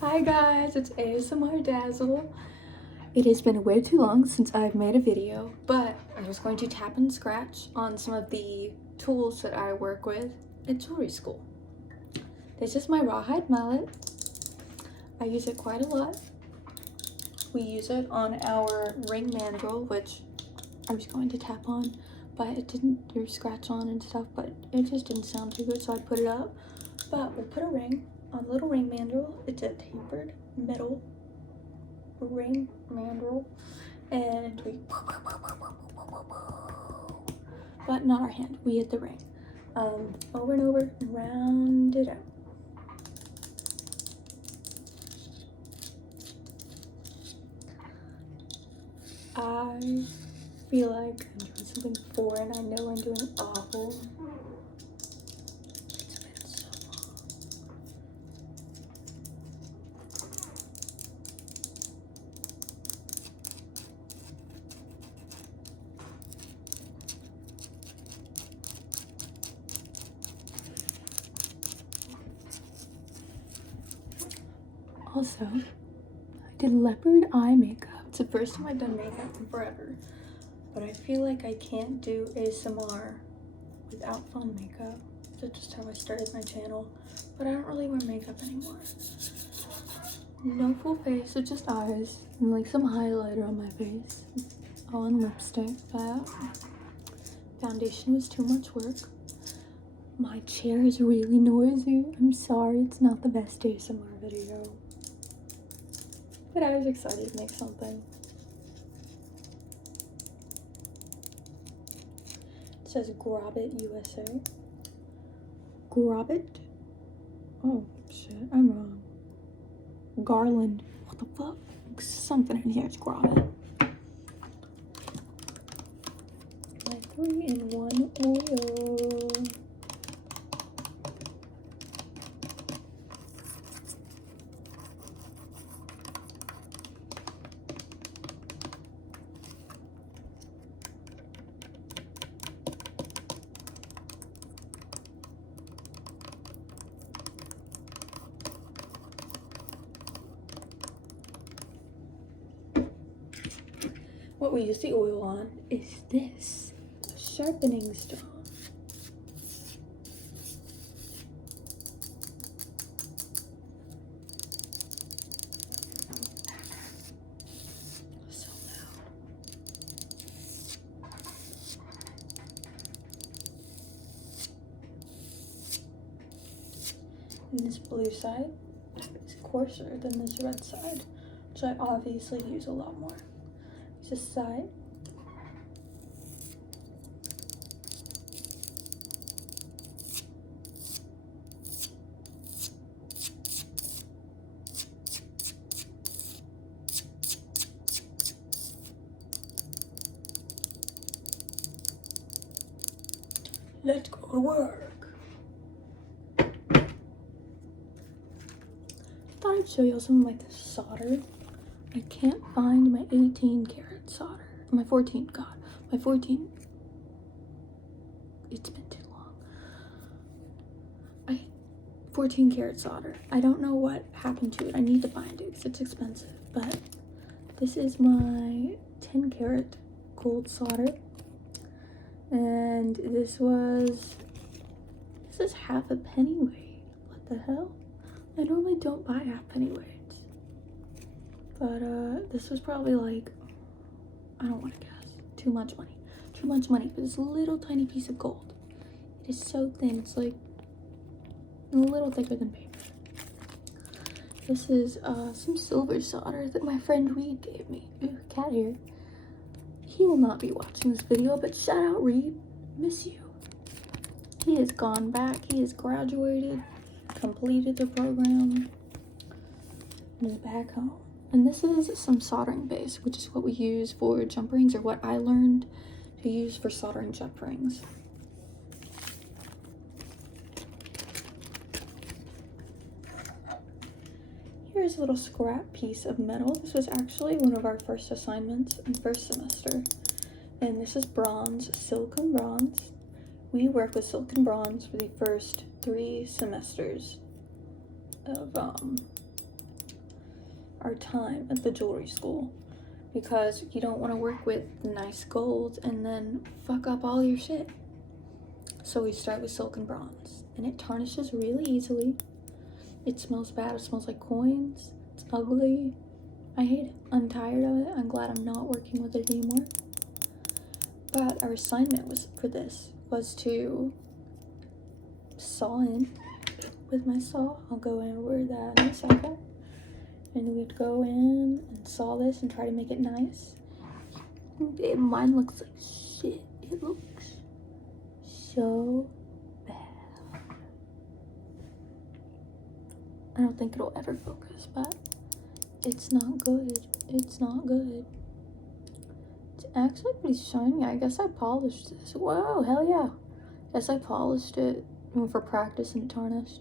Hi guys, it's ASMR Dazzle. It has been way too long since I've made a video, but I was going to tap and scratch on some of the tools that I work with at jewelry school. This is my rawhide mallet. I use it quite a lot. We use it on our ring mandrel, which I was going to tap on, but it didn't, or scratch on and stuff, but it just didn't sound too good, so I put it up. But we'll put a ring on a little ring mandrel. It's a tapered metal ring mandrel, and we, but not our hand, we hit the ring over and over and round it out. I feel like I'm doing something foreign. I know I'm doing awful. It's been so long. Also, I did leopard eye makeup. It's the first time I've done makeup in forever, but I feel like I can't do ASMR without fun makeup. That's just how I started my channel, but I don't really wear makeup anymore. No full face, so just eyes and like some highlighter on my face. Oh, and lipstick, but foundation was too much work. My chair is really noisy. I'm sorry, it's not the best ASMR video, but I was excited to make something. It says Grab It USA. Grab It? Oh shit, I'm wrong. Garland. What the fuck? Something in here. It's Grab It. My 3-in-1 oil. What we use the oil on is this sharpening stone. So loud. And this blue side is coarser than this red side, which I obviously use a lot more. This side. Let's go to work. Thought I'd show y'all some of my solder. I can't find my 18 karat solder. My 14, God. My 14. It's been too long. 14 karat solder. I don't know what happened to it. I need to find it because it's expensive. But this is my 10 karat gold solder. And this is half a penny weight. What the hell? I normally don't buy half penny weights. But this was probably like, I don't want to guess, too much money. Too much money for this little tiny piece of gold. It is so thin, it's like a little thicker than paper. This is some silver solder that my friend Reed gave me. Ooh, cat hair. He will not be watching this video, but shout out Reed, miss you. He has gone back, he has graduated, completed the program, and is back home. And this is some soldering base, which is what we use for jump rings, or what I learned to use for soldering jump rings. Here's a little scrap piece of metal. This was actually one of our first assignments in first semester. And this is bronze, silicone bronze. We work with silicone bronze for the first 3 semesters of our time at the jewelry school, because you don't want to work with nice gold and then fuck up all your shit. So we start with silk and bronze, and it tarnishes really easily. It smells bad. It smells like coins. It's ugly. I hate it. I'm tired of it. I'm glad I'm not working with it anymore. But our assignment was to saw in with my saw. I'll go over that in a second. And we have to go in and saw this and try to make it nice. Mine looks like shit. It looks so bad. I don't think it'll ever focus, but it's not good. It's not good. It's actually pretty shiny. I guess I polished this. Whoa, hell yeah. Guess I polished it for practice and tarnished.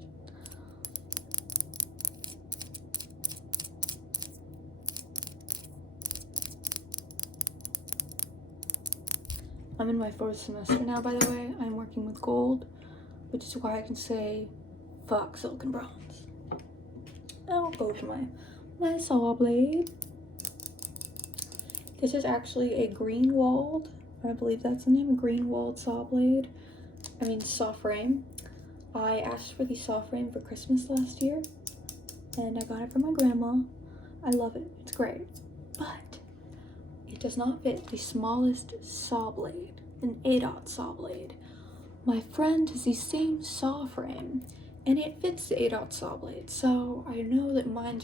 I'm in my 4th semester now, by the way. I'm working with gold, which is why I can say fuck silk and bronze. I'll go to my saw blade. This is actually a green-walled, I believe that's the name, green-walled saw blade. I mean saw frame. I asked for the saw frame for Christmas last year, and I got it from my grandma. I love it. It's great. But it does not fit the smallest saw blade, an 8/0 saw blade. My friend has the same saw frame, and it fits the 8/0 saw blade. So I know that mine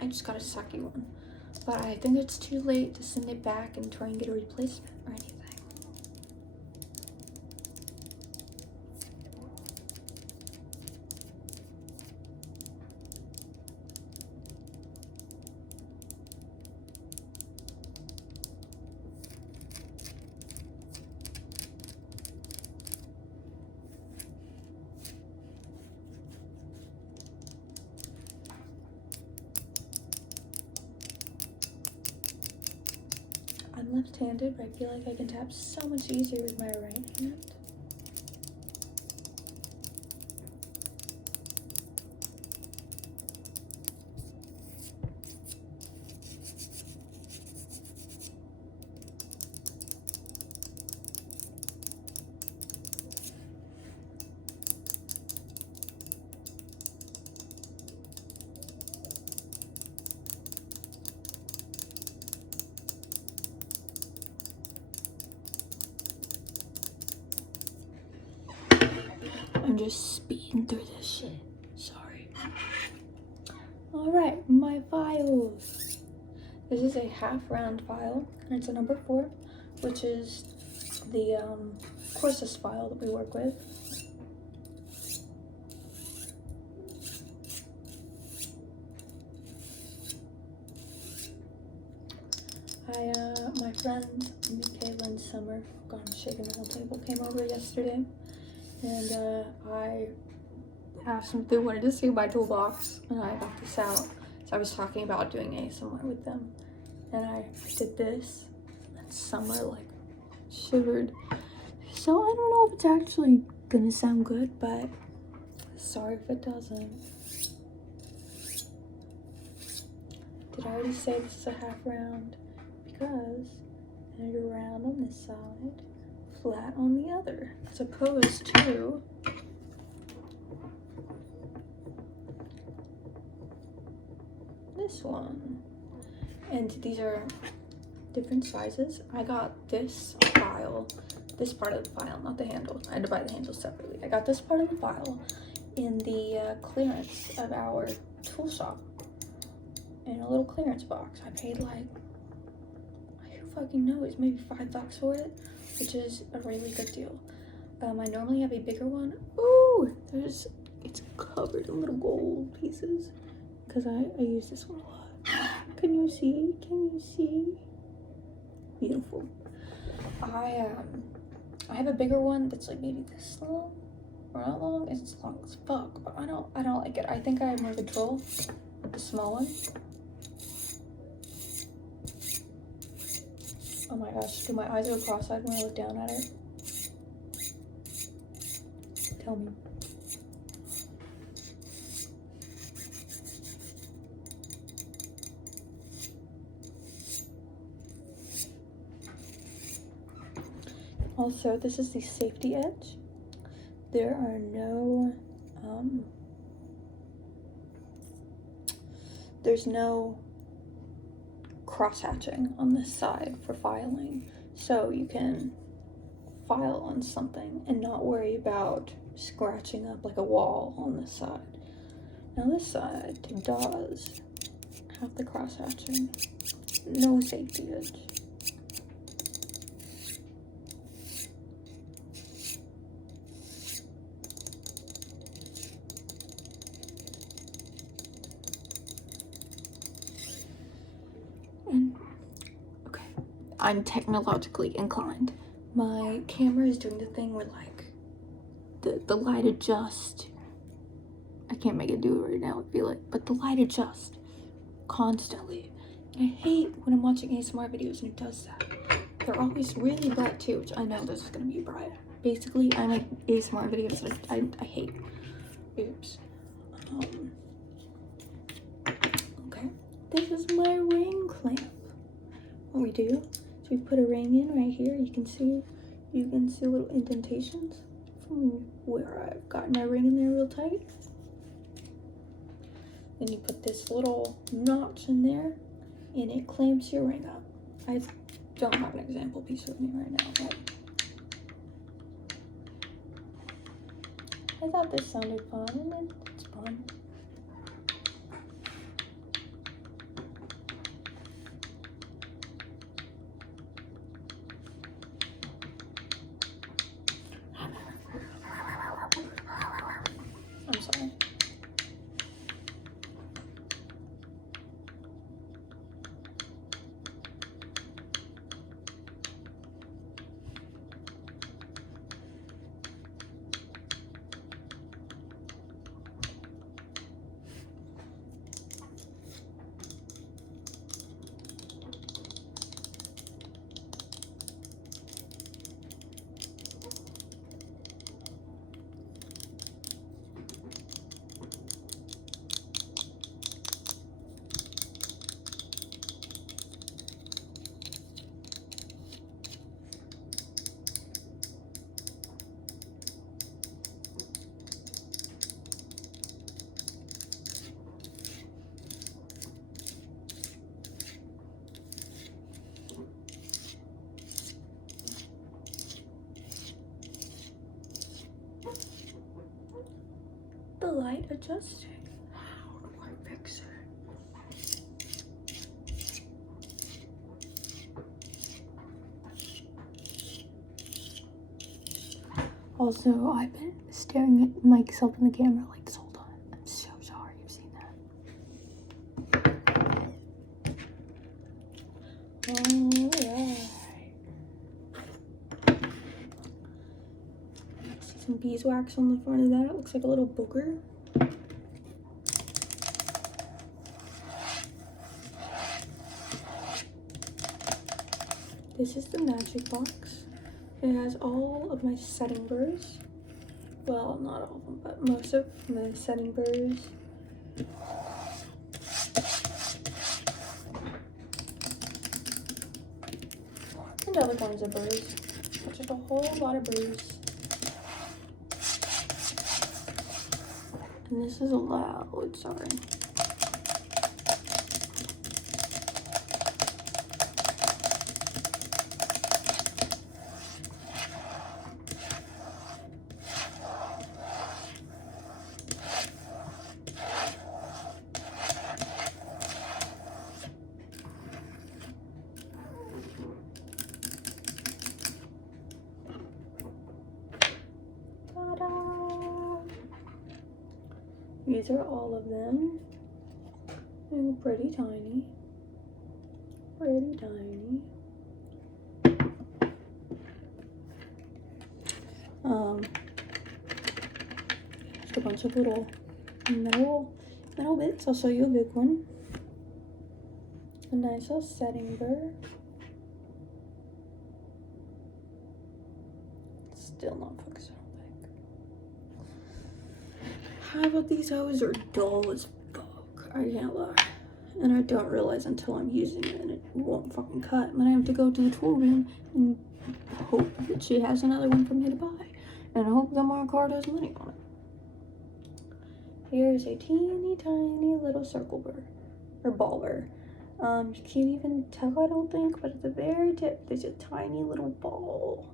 I just got a sucky one. But I think it's too late to send it back and try and get a replacement or anything. I'm left-handed, but I feel like I can tap so much easier with my right hand. I'm just speeding through this shit. Sorry. Alright, my files. This is a half-round file, and it's a number 4, which is the coarsest file that we work with. My friend Michaela and Summer, gone shaking the whole table, came over yesterday, and I asked them if they wanted to see my toolbox, and I got this out. So I was talking about doing ASMR with them, and I did this, and Summer like shivered. So I don't know if it's actually gonna sound good, but sorry if it doesn't. Did I already say this is a half round? Because I did a round on this side, flat on the other, as opposed to this one. And these are different sizes. I got this file, this part of the file, not the handle. I had to buy the handle separately. I got this part of the file in the clearance of our tool shop, in a little clearance box. I paid like, who fucking knows, maybe $5 for it, which is a really good deal. I normally have a bigger one. Ooh, it's covered in little gold pieces because I use this one a lot. Can you see? Can you see? Beautiful. I have a bigger one that's like maybe this long, or not long. It's long as fuck, but I don't like it. I think I have more control with the small one. Oh my gosh, do my eyes go cross-eyed when I look down at it? Tell me. Also, this is the safety edge. There are no, there's no cross-hatching on this side for filing. So you can file on something and not worry about scratching up like a wall on this side. Now this side does have the cross-hatching, no safety edge. And okay, I'm technologically inclined. My camera is doing the thing where like the light adjust. I can't make it do it right now, I feel like, but the light adjusts constantly. And I hate when I'm watching ASMR videos and it does that. They're always really bright too, which I know this is gonna be bright. Basically, I make ASMR videos that I hate. Oops. Okay, this is my ring clamp. What we do is we put a ring in right here. You can see little indentations from where I've got my ring in there real tight. Then you put this little notch in there and it clamps your ring up. I don't have an example piece with me right now, but I thought this sounded fun, and it's fun. I'm sorry. The light adjusting. How do I fix it? Also, I've been staring at myself in the camera like this whole time. I'm so sorry you've seen that. Alright. See some beeswax on the front of that. It looks like a little booger. This is the magic box. It has all of my setting burrs. Well, not all of them, but most of my setting burrs. And other kinds of burrs. But just a whole lot of burrs. And this is loud, sorry. These are all of them. They're pretty tiny. Pretty tiny. Just a bunch of little metal bits. I'll show you a big one. A nice little setting burr. Still not focused, I don't think. Half of these hoses are dull as fuck. I can't lie. And I don't realize until I'm using it and it won't fucking cut. And then I have to go to the tool room and hope that she has another one for me to buy. And I hope the Mario card has money on it. Here's a teeny tiny little circle burr, or ball burr. You can't even tell, I don't think, but at the very tip, there's a tiny little ball.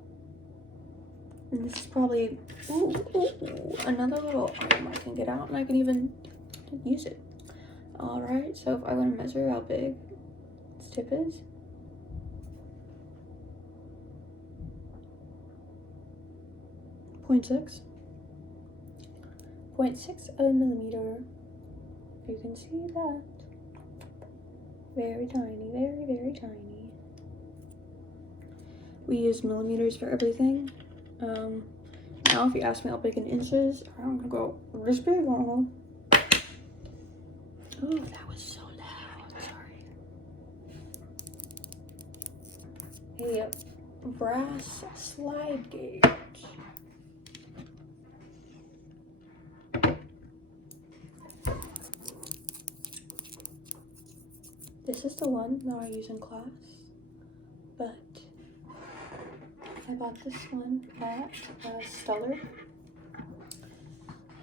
And this is probably, another little item I can get out and I can even use it. All right, so if I want to measure how big this tip is, .6 of a millimeter. You can see that. Very tiny, very, very tiny. We use millimeters for everything. Now if you ask me how big in inches, I'm gonna go this big, I don't know. Oh, that was so loud, sorry. A brass slide gauge. This is the one that I use in class, but I bought this one at Stellar,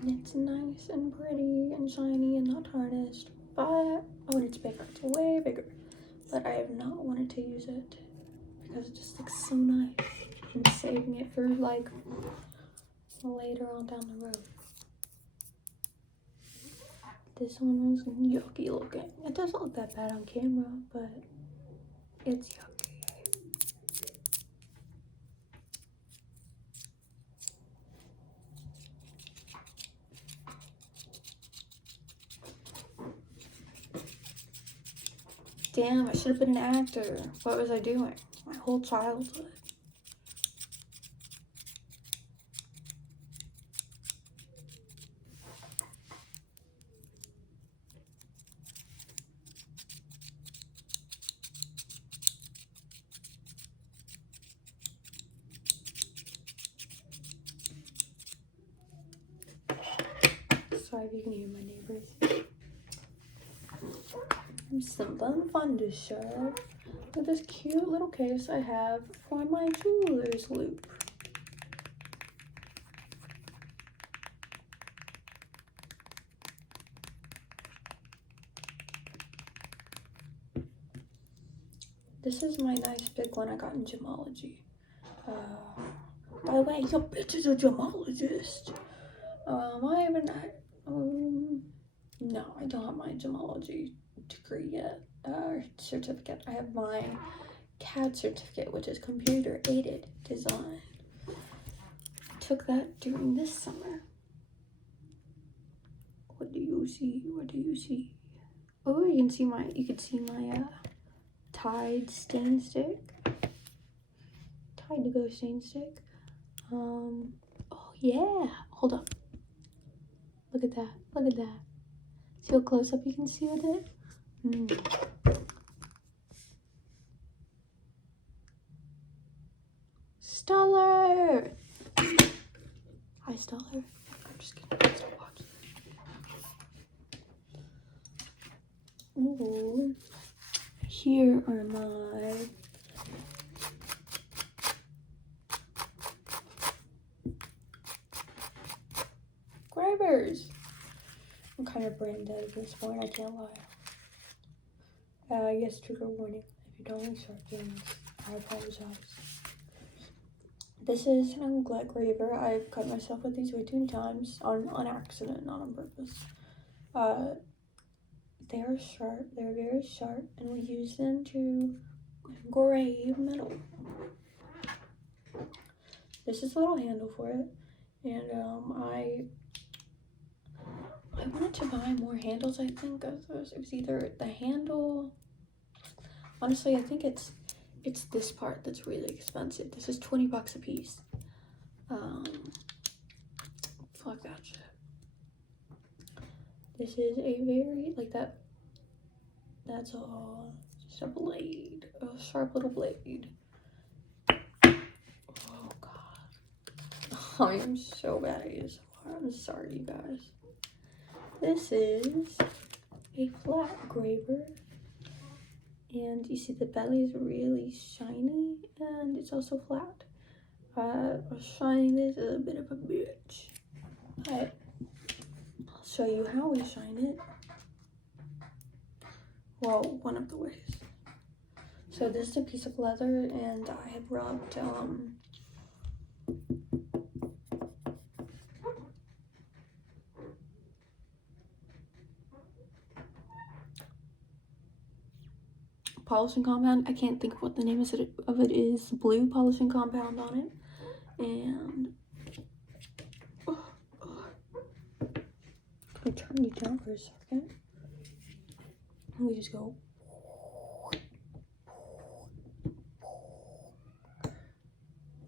and it's nice and pretty and shiny and not tarnished, but when it's bigger, it's way bigger, but I have not wanted to use it because it just looks so nice. I'm saving it for like later on down the road. This one was yucky looking. It doesn't look that bad on camera, but it's yucky. Damn, I should have been an actor. What was I doing? My whole childhood. Sorry if you can hear my neighbors. Something fun to show. Look at this cute little case I have for my jeweler's loop. This is my nice big one I got in gemology. By the way, your bitch is a gemologist. I haven't. No, I don't have my gemology degree yet. Certificate. I have my CAD certificate, which is computer aided design. Took that during this summer. What do you see? What do you see? Oh, you can see my Tide stain stick. Tide to go stain stick. Oh yeah. Hold up. Look at that. Look at that. See how close up you can see with it? Stellar! Hi, Stellar. I'm just kidding. Stop watching. Ooh. Here are my engravers. I'm kind of brain dead at this point, I can't lie. Yes, trigger warning. If you don't want to start doing this, I apologize. This is an engraver. I've cut myself with these way too many times on accident, not on purpose. They are sharp. They're very sharp, and we use them to engrave metal. This is a little handle for it, and I wanted to buy more handles. I think it was either the handle. Honestly, I think it's this part that's really expensive. This is 20 bucks a piece. Fuck that shit. This is a very, like that, that's all, just a blade, a sharp little blade. Oh God. I am so bad at ASMR. I'm sorry, you guys. This is a flat engraver, and you see the belly is really shiny and it's also flat. Shining this is a bit of a bitch, but I'll show you how we shine it. Well, one of the ways. So this is a piece of leather, and I have rubbed polishing compound. I can't think of what the name of it is. Blue polishing compound on it, and I'll turn you down for a second. And we just go.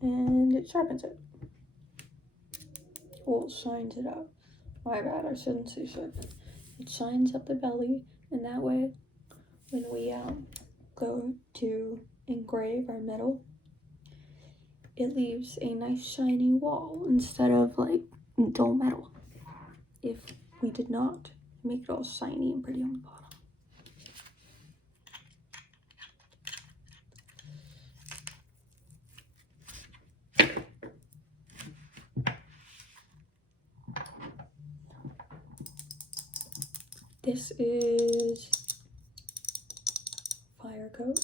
And it sharpens it. Well, it shines it up. My bad, I shouldn't say sharpen. It shines up the belly, and that way, when we go to engrave our metal, it leaves a nice shiny wall instead of like dull metal. If we did not make it all shiny and pretty on the bottom. This is fire coat.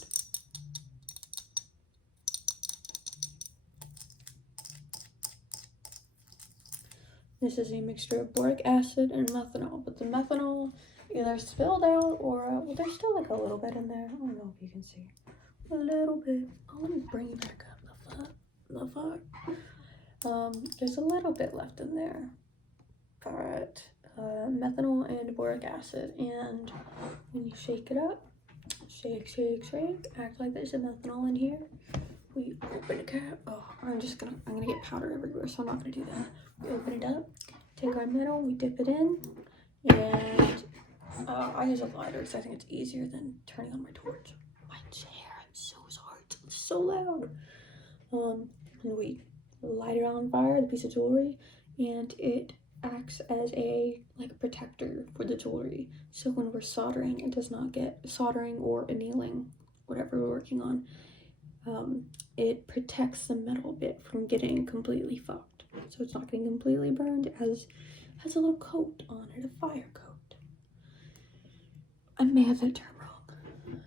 This is a mixture of boric acid and methanol, but the methanol either spilled out or, well, there's still like a little bit in there. I don't know if you can see. A little bit. Oh, let me bring you back up the fuck. There's a little bit left in there. But methanol and boric acid, and when you shake it up, shake, act like there's a methanol in here. We open the cap. Oh, I'm gonna get powder everywhere, so I'm not gonna do that. We open it up, take our metal, we dip it in, and I use a lighter because I think it's easier than turning on my torch. My chair, I'm so sorry, it's so loud. And we light it on fire, the piece of jewelry, and it acts as a protector for the jewelry. So when we're soldering, it does not get soldering or annealing, whatever we're working on. It protects the metal bit from getting completely fucked. So it's not getting completely burned. It has a little coat on it, a fire coat. I may have that term wrong.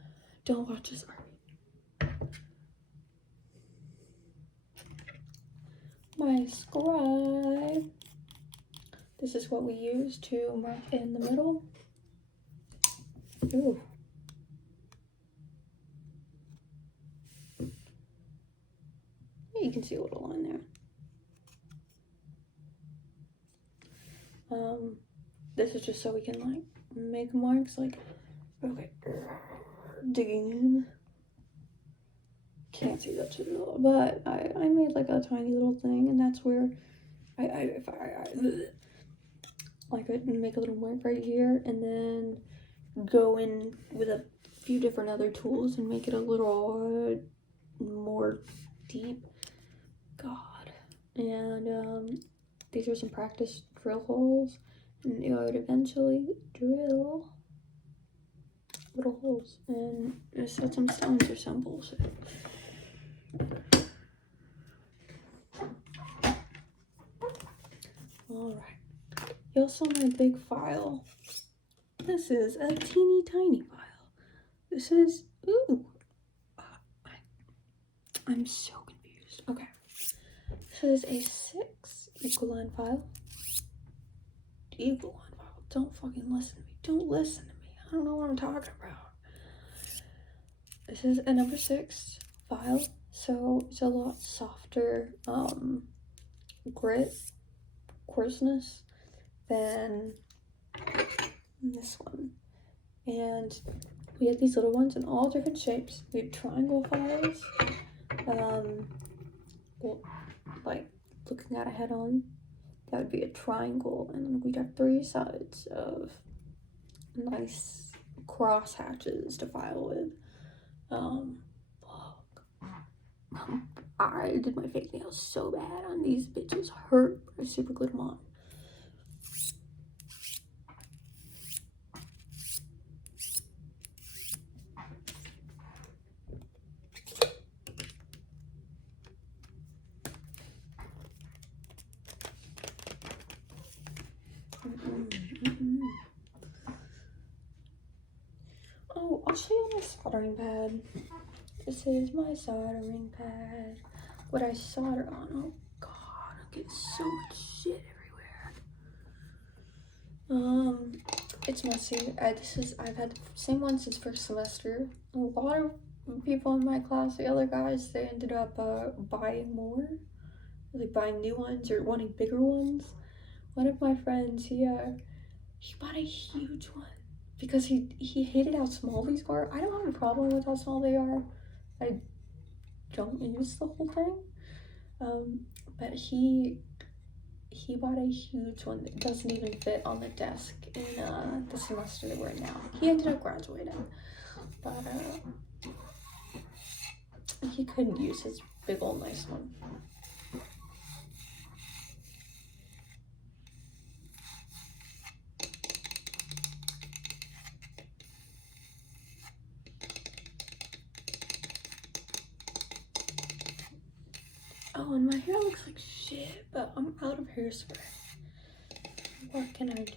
Don't watch this army. My scribe. This is what we use to mark in the middle. Ooh. You can see a little line there. This is just so we can make marks, okay, digging in. Can't see that shit at all, but I made a tiny little thing, and that's where I could make a little mark right here, and then go in with a few different other tools and make it a little more deep. God. And these are some practice drill holes, and I would eventually drill little holes and set some stones or some bullshit. Alright. Y'all saw my big file. This is a teeny tiny file. This is, ooh. I'm so confused. Okay. This is a 6 equal line file. Equal line file. Don't fucking listen to me. Don't listen to me. I don't know what I'm talking about. This is a number 6 file, so it's a lot softer grit, coarseness than this one. And we have these little ones in all different shapes. We have triangle files. Well, looking at a head on, that would be a triangle, and then we'd have 3 sides of nice cross hatches to file with. I did my fake nails so bad on these bitches. Hurt, but I super glued them on. I'll show you my soldering pad. This is my soldering pad. What I solder on. Oh god, I get so much shit everywhere. It's messy. I've had the same one since first semester. A lot of people in my class, the other guys, they ended up buying more, like buying new ones or wanting bigger ones. One of my friends, he bought a huge one because he hated how small these were. I don't have a problem with how small they are. I don't use the whole thing. But he bought a huge one that doesn't even fit on the desk in the semester that we're in now. He ended up graduating, but he couldn't use his big old nice one. Oh, and my hair looks like shit, but I'm out of hairspray. What can I do?